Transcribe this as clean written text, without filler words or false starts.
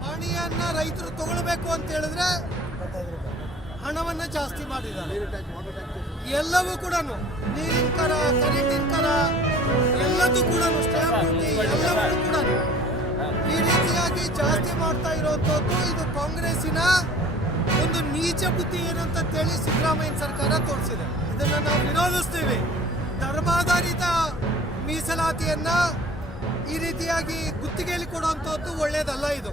ಪಾಣಿಯನ್ನ ರೈತರು ತಗೊಳ್ಬೇಕು ಅಂತ ಹೇಳಿದ್ರೆ ಹಣವನ್ನ ಜಾಸ್ತಿ ಮಾಡಿದ್ದಾರೆ. ಎಲ್ಲವೂ ಕೂಡ ನೀರಿನ ಕರ, ಕರೆಂಟಿನ ಕರ, ಎಲ್ಲದೂ ಕೂಡ ಸ್ಟ್ಯಾಂಪ್ ಡ್ಯೂಟಿ ಎಲ್ಲವೂ ಕೂಡ ಈ ರೀತಿಯಾಗಿ ಜಾಸ್ತಿ ಮಾಡ್ತಾ ಇರುವಂತದ್ದು ಇದು ಕಾಂಗ್ರೆಸ್ಸಿನ ಒಂದು ನೀಚ ಬುದ್ಧಿ ಏನಂತ ಹೇಳಿ ಸಿದ್ದರಾಮಯ್ಯ ಸರ್ಕಾರ ತೋರಿಸಿದೆ. ಇದನ್ನ ನಾವು ವಿರೋಧಿಸ್ತೀವಿ. ಧರ್ಮಾಧಾರಿತ ಮೀಸಲಾತಿಯನ್ನ ಈ ರೀತಿಯಾಗಿ ಗುತ್ತಿಗೆಯಲ್ಲಿ ಕೊಡುವಂತದ್ದು ಒಳ್ಳೇದಲ್ಲ ಇದು.